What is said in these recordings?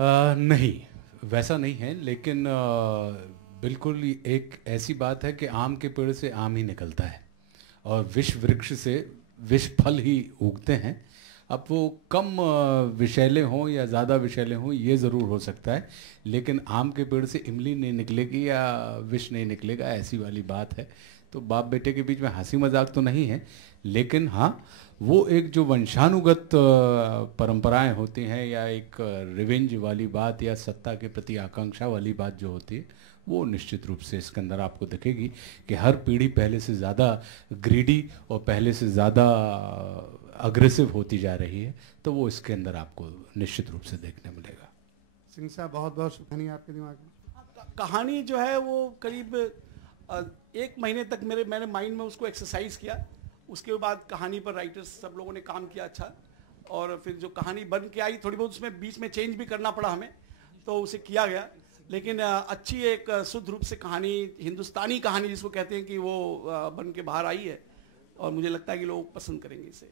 नहीं, वैसा नहीं है, लेकिन बिल्कुल एक ऐसी बात है कि आम के पेड़ से आम ही निकलता है और विष वृक्ष से विष फल ही उगते हैं। अब वो कम विषैले हों या ज़्यादा विषैले हों ये ज़रूर हो सकता है, लेकिन आम के पेड़ से इमली नहीं निकलेगी या विष नहीं निकलेगा, ऐसी वाली बात है। तो बाप बेटे के बीच में हंसी मजाक तो नहीं है, लेकिन हाँ वो एक जो वंशानुगत परंपराएं होती हैं या एक रिवेंज वाली बात या सत्ता के प्रति आकांक्षा वाली बात जो होती है वो निश्चित रूप से इसके अंदर आपको दिखेगी कि हर पीढ़ी पहले से ज़्यादा ग्रीडी और पहले से ज़्यादा अग्रेसिव होती जा रही है, तो वो इसके अंदर आपको निश्चित रूप से देखने मिलेगा। सिंह साहब बहुत बहुत शुक्रिया आपके दिमाग में। कहानी जो है वो करीब 1 महीने तक मैंने माइंड में उसको एक्सरसाइज किया। उसके बाद कहानी पर राइटर्स सब लोगों ने काम किया अच्छा, और फिर जो कहानी बन के आई थोड़ी बहुत उसमें बीच में चेंज भी करना पड़ा हमें, तो उसे किया गया। लेकिन अच्छी एक शुद्ध रूप से कहानी, हिंदुस्तानी कहानी जिसको कहते हैं कि वो बन के बाहर आई है, और मुझे लगता है कि लोग पसंद करेंगे इसे।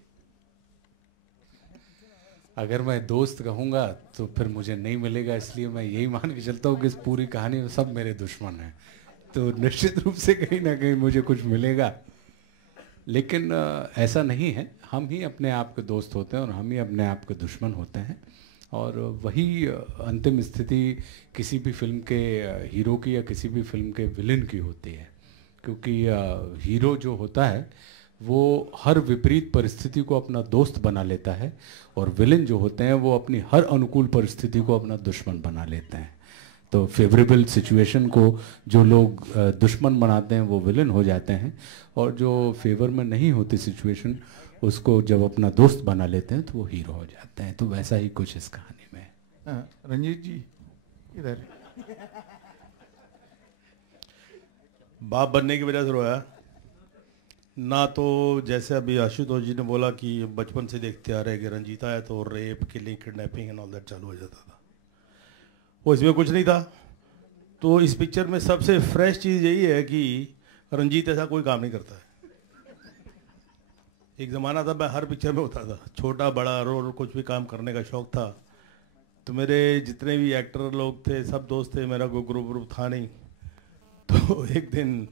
अगर मैं दोस्त कहूँगा तो फिर मुझे नहीं मिलेगा, इसलिए मैं यही मान के चलता हूँ कि इस पूरी कहानी में सब मेरे दुश्मन हैं, तो निश्चित रूप से कहीं ना कहीं मुझे कुछ मिलेगा। लेकिन ऐसा नहीं है, हम ही अपने आप के दोस्त होते हैं और हम ही अपने आप के दुश्मन होते हैं, और वही अंतिम स्थिति किसी भी फिल्म के हीरो की या किसी भी फिल्म के विलेन की होती है, क्योंकि हीरो जो होता है वो हर विपरीत परिस्थिति को अपना दोस्त बना लेता है, और विलेन जो होते हैं वो अपनी हर अनुकूल परिस्थिति को अपना दुश्मन बना लेते हैं। तो फेवरेबल सिचुएशन को जो लोग दुश्मन बनाते हैं वो विलेन हो जाते हैं, और जो फेवर में नहीं होती सिचुएशन उसको जब अपना दोस्त बना लेते हैं तो वो हीरो हो जाते हैं। तो वैसा ही कुछ इस कहानी में है। रंजीत जी इधर। बाप बनने की वजह से रोया ना, तो जैसे अभी आशुतोष जी ने बोला कि बचपन से देखते आ रहे कि रंजीत आया तो rape, killing, kidnapping and all that चालू हो जाता था, वो इसमें कुछ नहीं था। तो इस पिक्चर में सबसे फ्रेश चीज़ यही है कि रंजीत ऐसा कोई काम नहीं करता है। एक ज़माना था मैं हर पिक्चर में होता था, छोटा बड़ा रोल कुछ भी काम करने का शौक था, तो मेरे जितने भी एक्टर लोग थे सब दोस्त थे, मेरा कोई ग्रुप था नहीं। तो एक दिन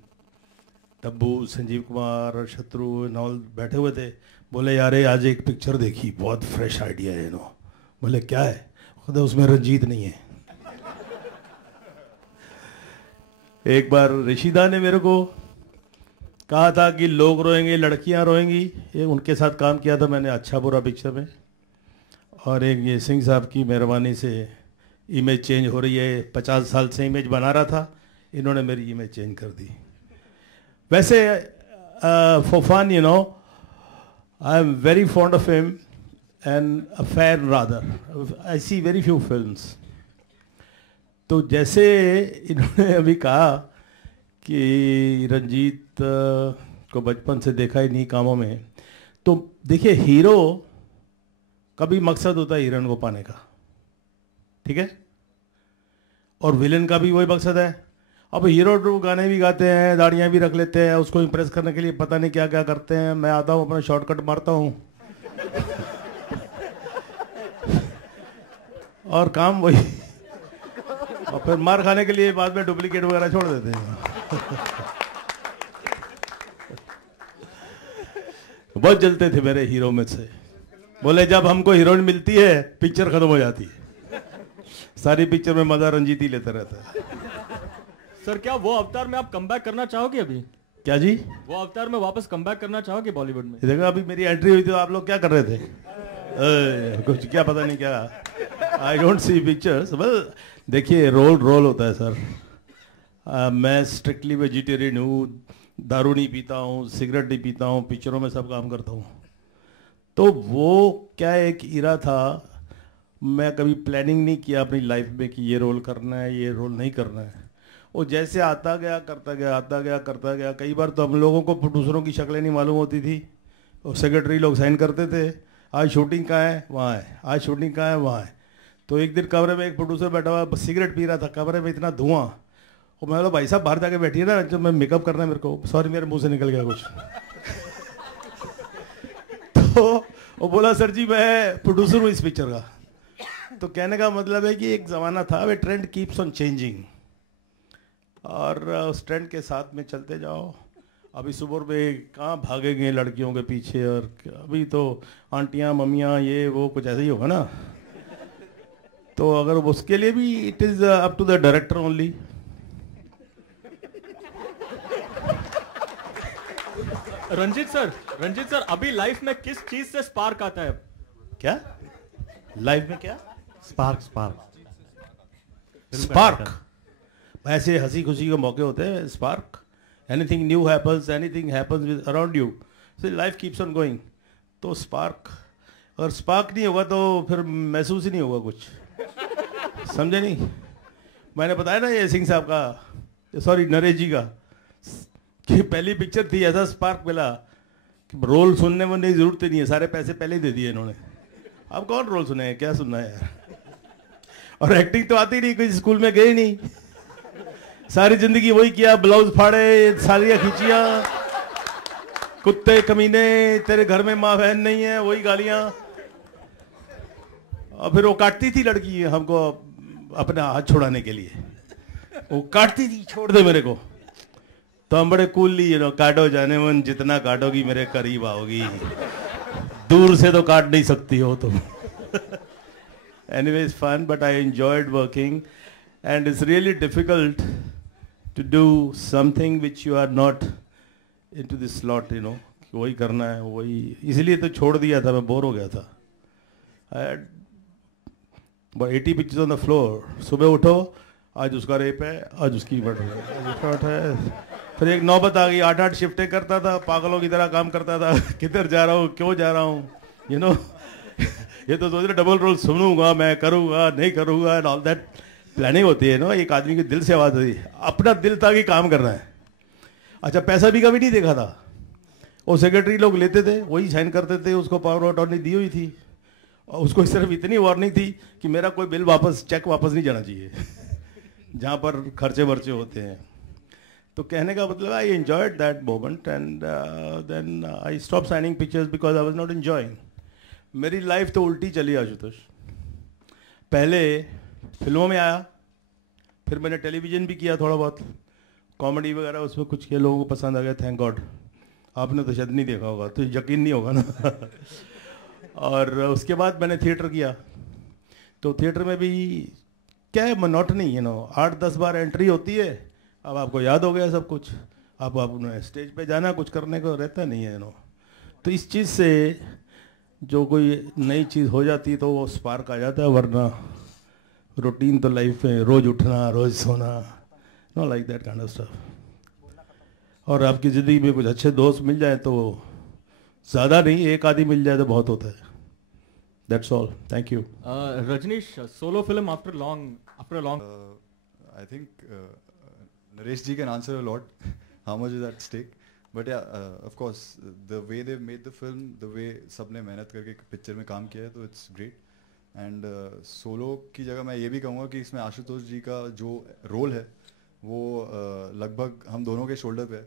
तब्बू, संजीव कुमार, शत्रु नॉल बैठे हुए थे, बोले यार आज एक पिक्चर देखी, बहुत फ्रेश आइडिया है नो। बोले क्या है? खुद उसमें रंजीत नहीं है। एक बार ऋषिदा ने मेरे को कहा था कि लोग रोएंगे लड़कियां रोएंगी, ये उनके साथ काम किया था मैंने अच्छा बुरा पिक्चर में, और एक ये सिंह साहब की मेहरबानी से इमेज चेंज हो रही है। 50 साल से इमेज बना रहा था, इन्होंने मेरी इमेज चेंज कर दी। वैसे for fun you know I am very fond of him and a fan rather, I see very few films. तो जैसे इन्होंने अभी कहा कि रंजीत को बचपन से देखा ही नहीं कामों में, तो देखिए हीरो का भी मकसद होता है हीरोइन को पाने का, ठीक है, और विलेन का भी वही मकसद है। अब हीरो गाने भी गाते हैं, दाढ़ियाँ भी रख लेते हैं, उसको इम्प्रेस करने के लिए पता नहीं क्या क्या करते हैं। मैं आता हूँ अपना शॉर्टकट मारता हूँ और काम वही, और फिर मार खाने के लिए बाद में डुप्लीकेट वगैरह छोड़ देते हैं। बहुत जलते थे मेरे हीरो में से, बोले जब हमको हीरोइन मिलती है पिक्चर खत्म हो जाती है, सारी पिक्चर में मजा रंजीत ही लेता रहता है। सर क्या वो अवतार में आप कमबैक करना चाहोगे अभी? क्या जी? वो अवतार में वापस कमबैक करना चाहोगे बॉलीवुड में? देखा अभी मेरी एंट्री हुई थी तो आप लोग क्या कर रहे थे? कुछ क्या पता नहीं क्या, I don't see pictures. Well देखिए रोल होता है सर। मैं स्ट्रिक्टली वेजिटेरियन हूँ, दारू नहीं पीता हूँ, सिगरेट नहीं पीता हूँ, पिक्चरों में सब काम करता हूँ। तो वो क्या एक इरा था, मैं कभी प्लानिंग नहीं किया अपनी लाइफ में कि ये रोल करना है ये रोल नहीं करना है, वो जैसे आता गया करता गया, आता गया करता गया। कई बार तो हम लोगों को प्रोड्यूसरों की शक्लें नहीं मालूम होती थी, और सेक्रेटरी लोग साइन करते थे, आज शूटिंग कहाँ है वहाँ है, आज शूटिंग कहाँ है वहाँ है। तो एक दिन कमरे में एक प्रोड्यूसर बैठा हुआ सिगरेट पी रहा था, कमरे में इतना धुआं, और मैं बोला भाई साहब बाहर जाके बैठिए ना, जब मैं मेकअप करना है मेरे को, सॉरी मेरे मुंह से निकल गया कुछ। तो वो बोला सर जी मैं प्रोड्यूसर हूँ इस पिक्चर का। तो कहने का मतलब है कि एक ज़माना था, वे ट्रेंड कीप्स ऑन चेंजिंग, और उस ट्रेंड के साथ में चलते जाओ। अभी सुबह में कहाँ भागेंगे लड़कियों के पीछे, और अभी तो आंटियाँ मम्मियाँ ये वो कुछ ऐसे ही होगा ना। तो अगर उसके लिए भी it is up to the director only. Ranjit sir अभी लाइफ में किस चीज से स्पार्क आता है? क्या लाइफ में क्या स्पार्क स्पार्क? ऐसे हंसी खुशी के मौके होते हैं, spark. Anything new happens, anything happens with around you, so life keeps on going. तो स्पार्क, अगर स्पार्क नहीं होगा तो फिर महसूस ही नहीं होगा कुछ, समझे नहीं? मैंने बताया ना ये सिंह साहब का, सॉरी नरेश जी का, कि पहली पिक्चर थी, ऐसा स्पार्क मिला कि रोल सुनने में नहीं जरूरत ही नहीं है, सारे पैसे पहले ही दे दिए इन्होंने। अब कौन रोल सुने, क्या सुनना है यार। और एक्टिंग तो आती नहीं, कोई स्कूल में गए नहीं, सारी जिंदगी वही किया, ब्लाउज फाड़े, साड़ियाँ खींचिया, कुत्ते कमीने, तेरे घर में माँ बहन नहीं है, वही गालियाँ। और फिर वो काटती थी लड़की हमको अपना हाथ छुड़ाने के लिए, वो काटती थी, छोड़ दे मेरे को। तो हम बड़े कूल काटो जाने मन, जितना काटोगी मेरे करीब आओगी, दूर से तो काट नहीं सकती हो तुम। Anyways, fun, but I enjoyed working, and it's really difficult to do something which you are not into the slot, वही करना है, वही, इसलिए तो छोड़ दिया था, मैं बोर हो गया था। I had about 80 pictures on the floor. सुबह उठो, आज उसका रेप है, आज उसकी मर्डर है, फिर एक नौबत आ गई, 8-8 शिफ्टें करता था, पागलों की तरह काम करता था, किधर जा रहा हूँ, क्यों जा रहा हूँ, ये तो सोच रहे डबल रोल सुनूंगा मैं, करूंगा नहीं करूंगा, एंड ऑल दैट प्लानिंग होती है ना। एक आदमी के दिल से आवाज होती है, अपना दिल था कि काम करना है। अच्छा, पैसा भी कभी नहीं देखा था, वो सेक्रेटरी लोग लेते थे, वही साइन करते थे, उसको पावर ऑफ अटॉर्नी दी हुई थी, और उसको सिर्फ इतनी वार्निंग थी कि मेरा कोई बिल वापस, चेक वापस नहीं जाना चाहिए जहाँ पर खर्चे वर्चे होते हैं। तो कहने का मतलब, I enjoyed that moment, and then I stop signing pictures because I was not enjoying. मेरी लाइफ तो उल्टी चली आशुतोष। पहले फिल्मों में आया, फिर मैंने टेलीविज़न भी किया, थोड़ा बहुत कॉमेडी वगैरह, उसमें कुछ के लोगों को पसंद आ गया, थैंक गॉड। आपने तो शायद नहीं देखा होगा, तो यकीन नहीं होगा ना। और उसके बाद मैंने थिएटर किया, तो थिएटर में भी क्या है, मोनोटनी, 8-10 बार एंट्री होती है, अब आपको याद हो गया सब कुछ, अब आप स्टेज पे जाना, कुछ करने को रहता नहीं है, तो इस चीज़ से जो कोई नई चीज़ हो जाती है तो वो स्पार्क आ जाता है, वरना रूटीन तो लाइफ में रोज़ उठना, रोज़ सोना, know like that kind of stuff. और आपकी ज़िंदगी में कुछ अच्छे दोस्त मिल जाए तो ज़्यादा नहीं, एक आदमी मिल जाए तो बहुत होता है। That's all, thank you. Rajnish, solo film after long I think Naresh ji can answer a lot how much is at stake, but yeah, of course the way they made the film, the way सबने मेहनत करके picture में काम किया है, तो it's great। And solo की जगह मैं ये भी कहूँगा कि इसमें आशुतोष जी का जो रोल है वो लगभग हम दोनों के शोल्डर पे है।